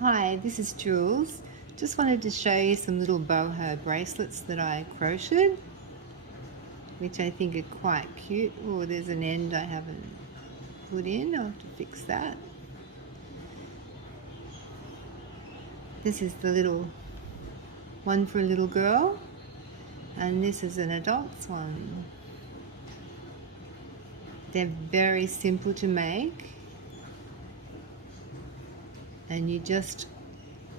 Hi, this is Jules. Just wanted to show you some little boho bracelets that I crocheted, which I think are quite cute. Oh, there's an end I haven't put in. I'll have to fix that. This is the little one for a little girl, and this is an adult's one. They're very simple to make, and you just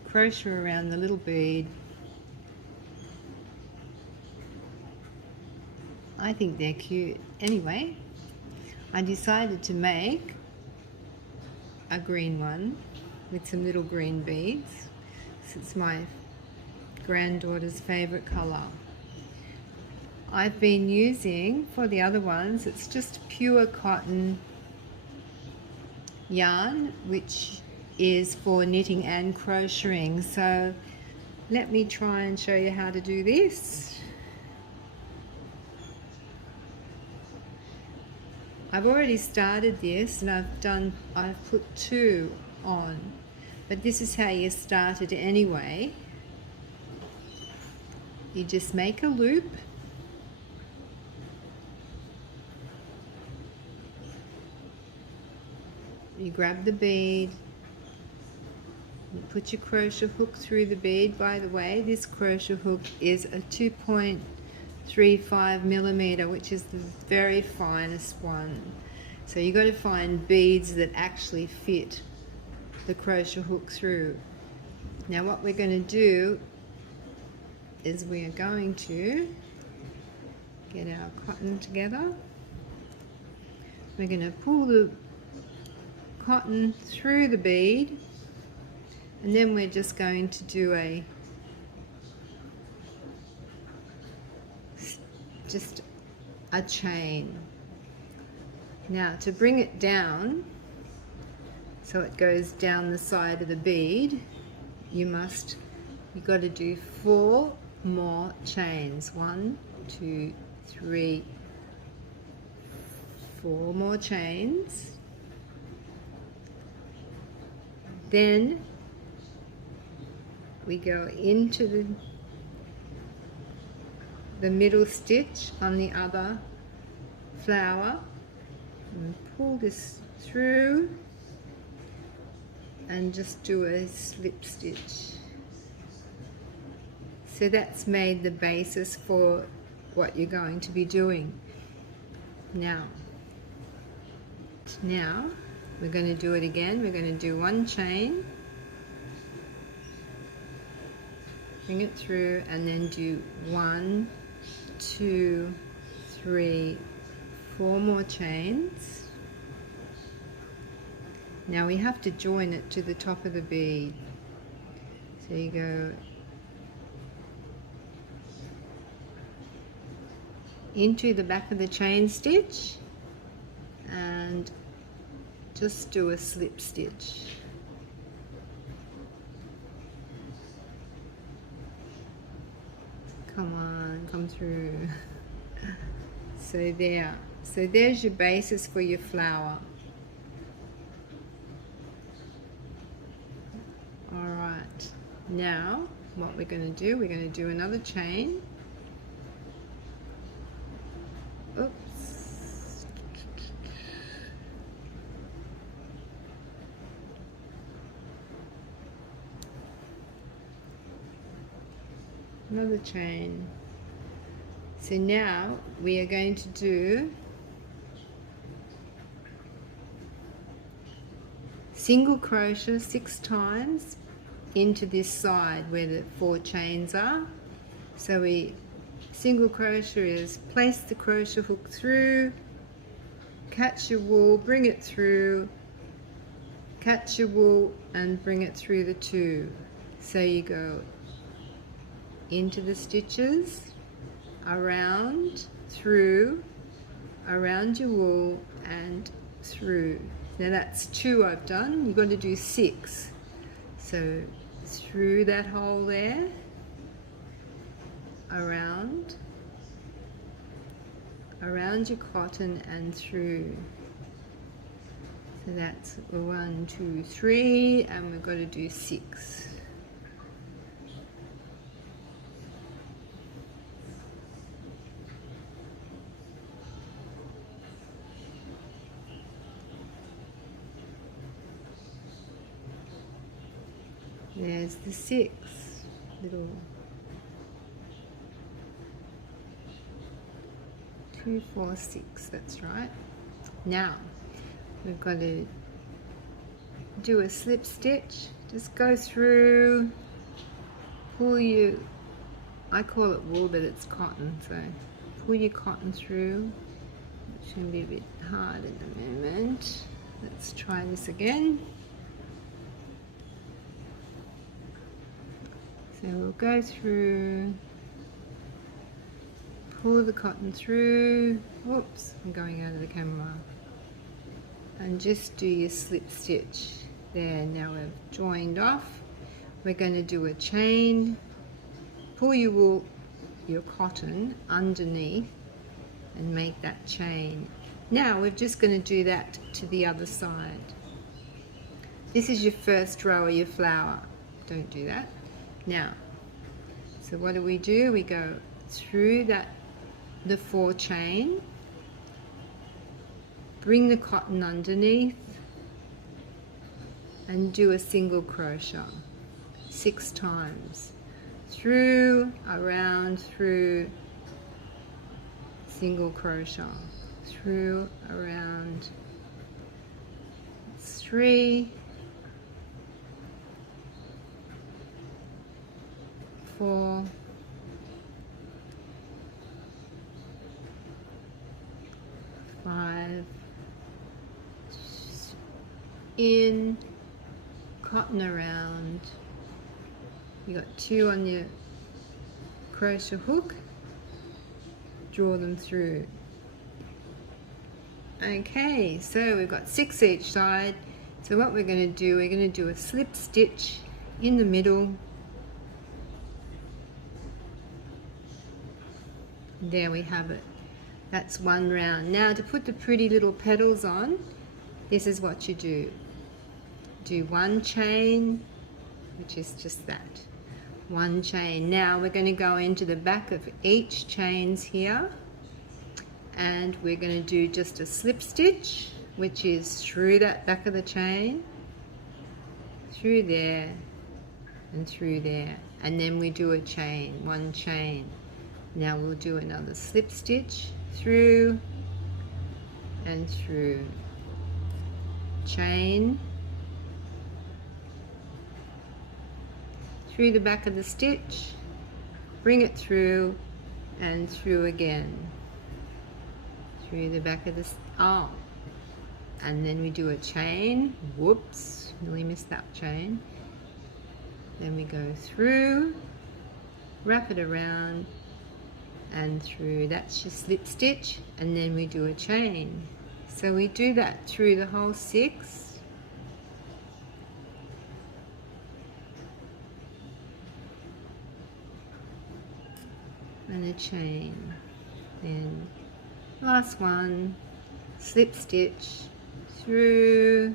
crochet around the little bead. I think they're cute. Anyway, I decided to make a green one with some little green beads. It's my granddaughter's favorite color. I've been using, for the other ones, it's just pure cotton yarn, which is for knitting and crocheting. So let me try and show you how to do this. I've already started this and I've put 2 on, but this is how you start it anyway. You just make a loop, you grab the bead, you put your crochet hook through the bead. By the way, this crochet hook is a 2.35 millimeter, which is the very finest one. So you got to find beads that actually fit the crochet hook through. Now what we're going to do is we are going to get our cotton together. We're going to pull the cotton through the bead, and then we're just going to do just a chain. Now to bring it down so it goes down the side of the bead, you've got to do 4 more chains. 1, 2, 3, 4 more chains. Then we go into the middle stitch on the other flower and pull this through and just do a slip stitch. So that's made the basis for what you're going to be doing. Now we're going to do it again. We're going to do 1 chain, bring it through, and then do 1, 2, 3, 4 more chains. Now we have to join it to the top of the bead. So you go into the back of the chain stitch and just do a slip stitch. Come on, come through. So there's your basis for your flower. Alright, now what we're going to do, we're going to do another chain. Oops. Another chain. So now we are going to do single crochet 6 times into this side where the 4 chains are. So we single crochet is place the crochet hook through, catch your wool, bring it through, catch your wool and bring it through the 2. So you go into the stitches, around, through, around your wool and through. Now that's 2 I've done. You've got to do 6. So through that hole there, around your cotton and through. So that's 1, 2, 3, and we've got to do 6. There's the 6 little 2, 4, 6, that's right. Now we've got to do a slip stitch. Just go through, pull your, I call it wool but it's cotton, so pull your cotton through. It's going to be a bit hard at the moment. Let's try this again. So we'll go through, pull the cotton through, whoops, I'm going out of the camera, and just do your slip stitch there. Now we've joined off. We're going to do a chain, pull your wool, your cotton underneath and make that chain. Now we're just going to do that to the other side. This is your first row of your flower, don't do that. Now, so what do? We go through the 4 chain, bring the cotton underneath and do a single crochet 6 times, through, around, through, single crochet, through, around, 3, 4, 5, in, cotton around, you got 2 on your crochet hook, draw them through. Okay, so we've got 6 each side. So what we're going to do, we're going to do a slip stitch in the middle. There we have it. That's 1 round. Now to put the pretty little petals on, this is what you do. Do 1 chain, which is just that. 1 chain. Now we're going to go into the back of each chains here, and we're going to do just a slip stitch, which is through that back of the chain, through there, and through there. And then we do a chain, 1 chain. Now we'll do another slip stitch through and through, chain, through the back of the stitch, bring it through and through again, through the back of the, and then we do a chain, whoops, nearly missed that chain, then we go through, wrap it around and through. That's your slip stitch, and then we do a chain. So we do that through the whole 6. And a chain. Then last one, slip stitch through,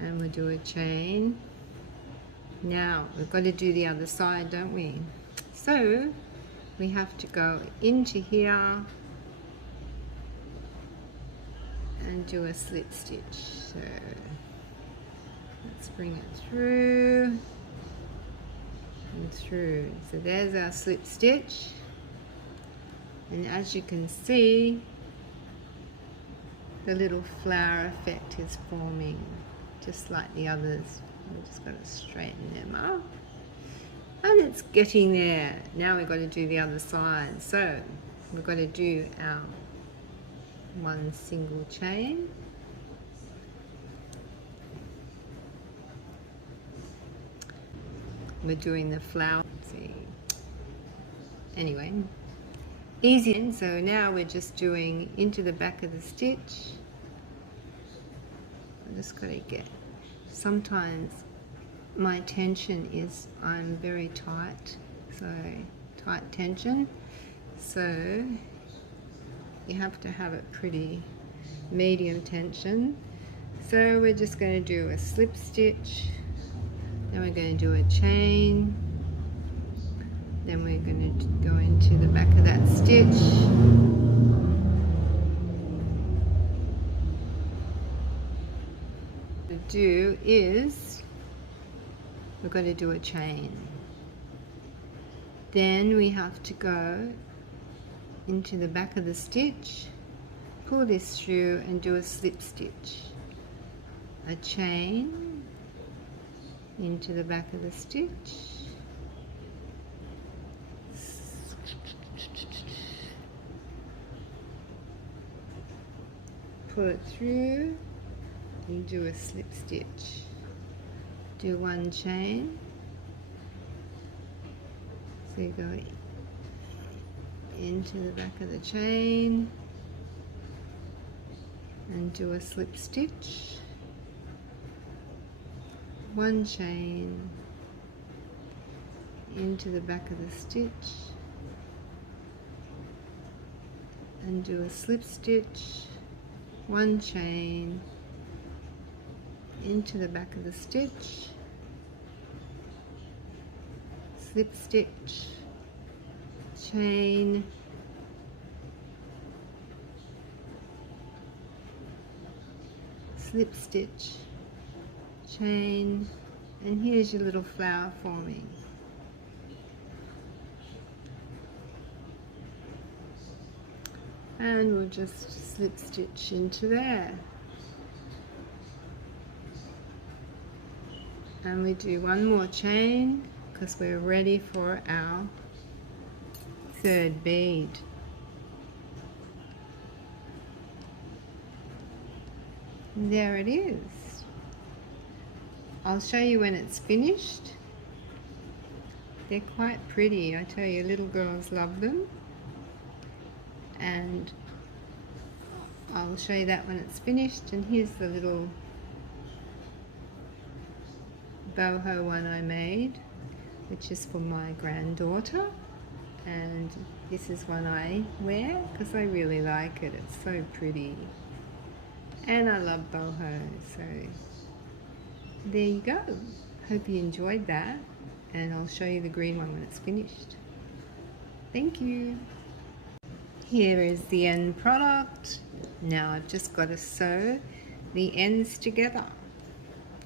and we'll do a chain. Now we've got to do the other side, don't we? So we have to go into here and do a slip stitch. So let's bring it through and through. So there's our slip stitch, and as you can see, the little flower effect is forming just like the others. We've just got to straighten them up. And it's getting there. Now we've got to do the other side. So we've got to do our 1 single chain. We're doing the flower. Let's see. Anyway, easy. So now we're just doing into the back of the stitch. I just got to get, sometimes my tension is, I'm very tight, so tight tension, so you have to have it pretty medium tension. So we're just going to do a slip stitch, then we're going to do a chain, then we're going to go into the back of that stitch, to do is we're going to do a chain, then we have to go into the back of the stitch, pull this through and do a slip stitch, a chain into the back of the stitch, pull it through and do a slip stitch, do one chain, so you go into the back of the chain and do a slip stitch, one chain into the back of the stitch and do a slip stitch, one chain into the back of the stitch, slip stitch, chain, slip stitch, chain, and here's your little flower forming. And we'll just slip stitch into there. And we do one more chain because we're ready for our third bead. And there it is. I'll show you when it's finished. They're quite pretty, I tell you, little girls love them. And I'll show you that when it's finished. And here's the little boho one I made, which is for my granddaughter, and this is one I wear because I really like it. It's so pretty and I love boho, so there you go. Hope you enjoyed that, and I'll show you the green one when it's finished. Thank you. Here is the end product. Now I've just got to sew the ends together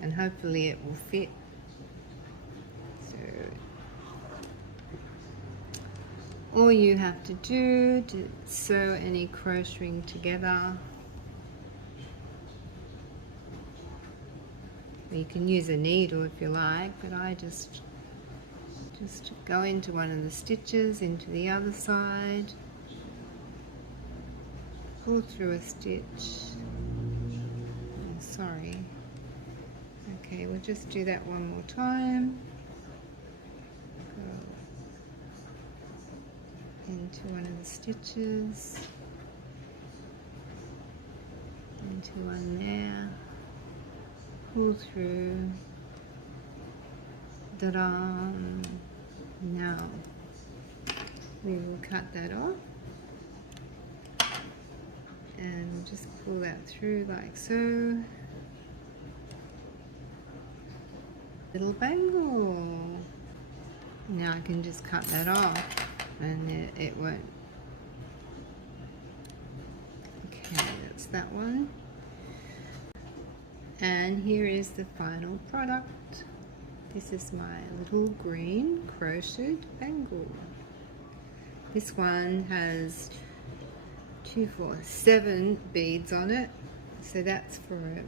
and hopefully it will fit. So all you have to do to sew any crocheting together, you can use a needle if you like, but I just go into one of the stitches, into the other side, pull through a stitch. Oh, sorry. Okay, we'll just do that one more time. Go into one of the stitches, into one there, pull through. Ta-da! Now we will cut that off and we'll just pull that through like so. Little bangle. Now I can just cut that off and it won't. Okay, that's that one. And here is the final product. This is my little green crocheted bangle. This one has 2, 4, 7 beads on it. So that's for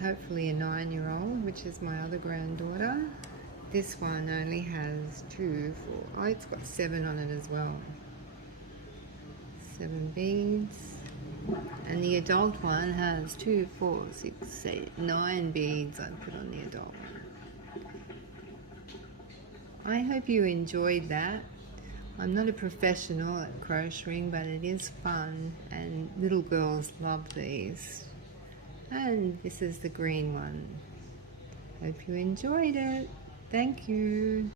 hopefully a 9-year-old, which is my other granddaughter. This one only has 2, 4, oh, it's got 7 on it as well. 7 beads. And the adult one has 2, 4, 6, 8, 9 beads I put on the adult one. I hope you enjoyed that. I'm not a professional at crocheting, but it is fun and little girls love these. And this is the green one. Hope you enjoyed it. Thank you.